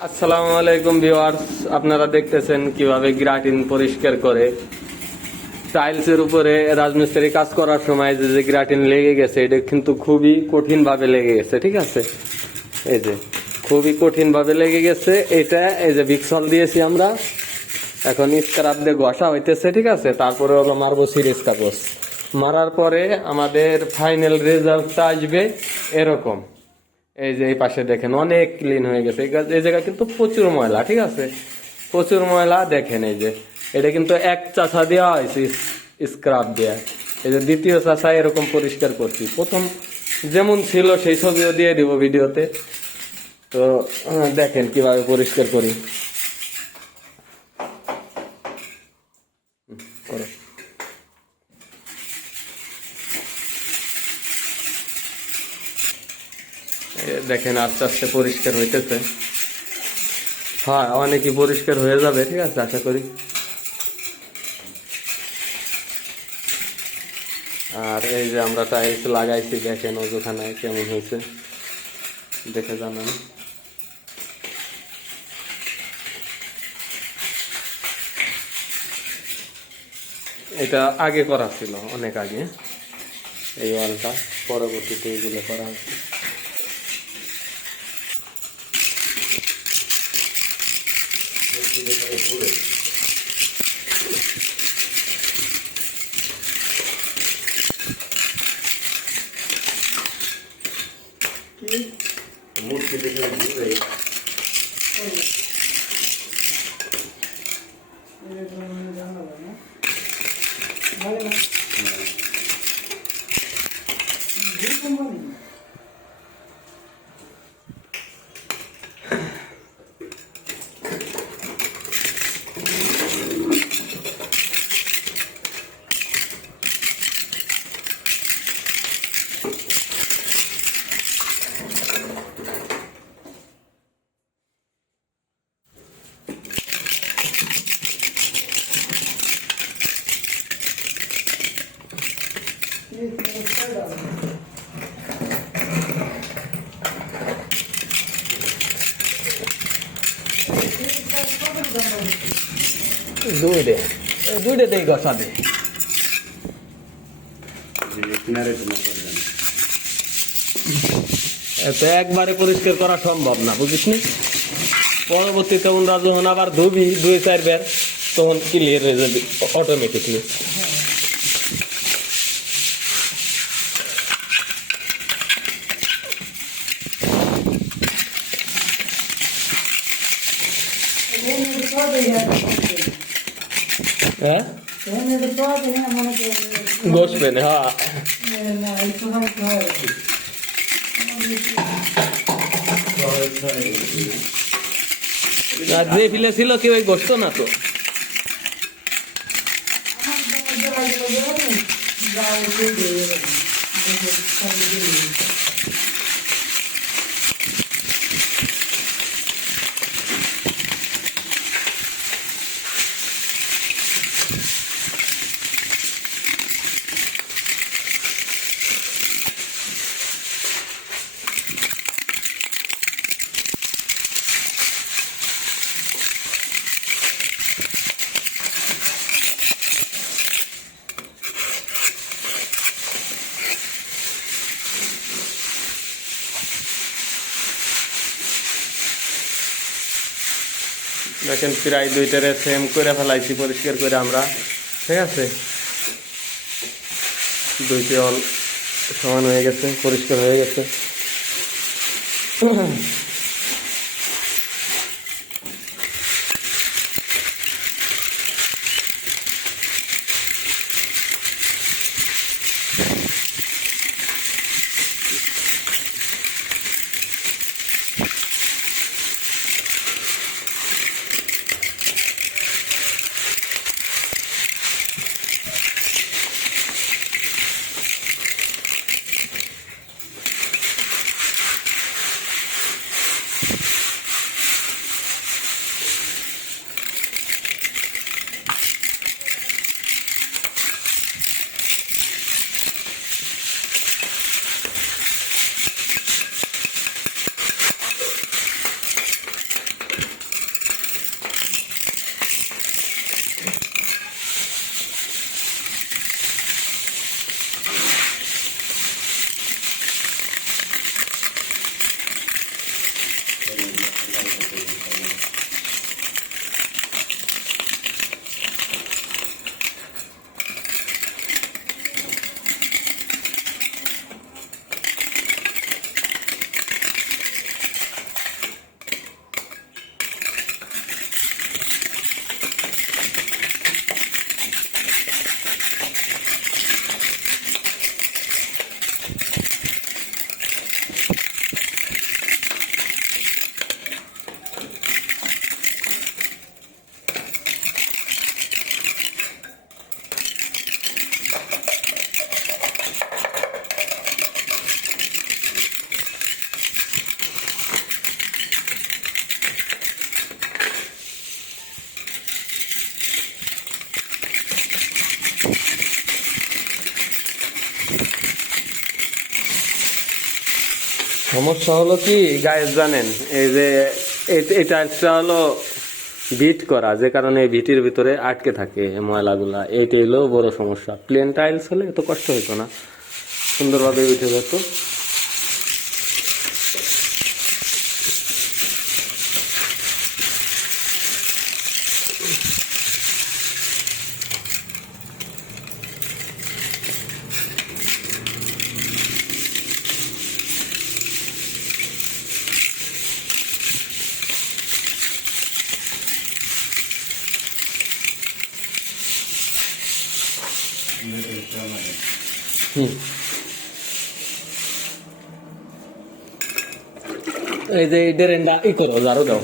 আসসালামু আলাইকুম ভিউয়ার্স, আপনারা দেখতেছেন কিভাবে গ্রাটিন পরিষ্কার করে। টাইলসের উপরে রাজমিস্ত্রি কাজ করার সময় যে যে গ্রাটিন লেগে গেছে, এটা কিন্তু খুবই কঠিন ভাবে লেগে গেছে। ঠিক আছে, এই যে খুবই কঠিন ভাবে লেগে গেছে। এটা এই যে ভিক্সল দিয়েছি আমরা, এখন স্ক্রাব দিয়ে ঘষা হইতেছে। ঠিক আছে, তারপরে হলো মারবো সিরিজ কাগজ। মারার পরে আমাদের ফাইনাল রেজাল্টটা আসবে এরকম। এই যে এই পাশে দেখেন অনেক ক্লিন হয়ে গেছে। এই জায়গা কিন্তু প্রচুর ময়লা। ঠিক আছে, প্রচুর ময়লা। দেখেন এই যে এটা কিন্তু এক চাষা দেওয়া হয়েছে স্ক্রাব দেওয়া। এই যে দ্বিতীয় চাষা এরকম পরিষ্কার করছি। প্রথম যেমন ছিল সেই ছবিও দিয়ে দিব ভিডিওতে। তো দেখেন কিভাবে পরিষ্কার করি। করো। দেখেন আস্তে আস্তে পরিষ্কার হইতেছে। হ্যাঁ, অনেকই পরিষ্কার হয়ে যাবে। ঠিক আছে, আশা করি। আর এই যে আমরা টাইলস লাগাইছি, দেখেন ওজোখানায় কেমন হয়েছে দেখে জানান। এটা আগে করা ছিল, অনেক আগে এই ওয়ালটা, পরবর্তীতে এগুলো করা হয়েছে। মূর্তি দেখে ঘুরে দুইটা দেই গছা দে। এত একবারে পরিষ্কার করা সম্ভব না, বুঝিস নি। পরবর্তীতে ওরা যখন আবার ধুবি 2-4 বার, তখন ক্লিয়ার হয়ে যাবে অটোমেটিকলি। হ্যাঁ, বসবেন। হ্যাঁ, যে ফিলে ছিল কেউ বসতো না তো। দেখেন প্রায় দুইটারে সেম করে ফেলাইছি পরিষ্কার করে আমরা। ঠিক আছে, দুইটি অল সমান হয়ে গেছে, পরিষ্কার হয়ে গেছে। সমস্যা হলো কি গাইস জানেন, এই যে এই টাইলসটা হলো ভিট করা, যে কারণে এই ভিটের ভিতরে আটকে থাকে এই ময়লাগুলা। এইটাই হলো বড় সমস্যা। প্লেন টাইলস হলে এত কষ্ট হতো না, সুন্দরভাবে উঠে যেত। হুম। এই যে ড্রেনটা ই করো, ঝাড়ু দাও।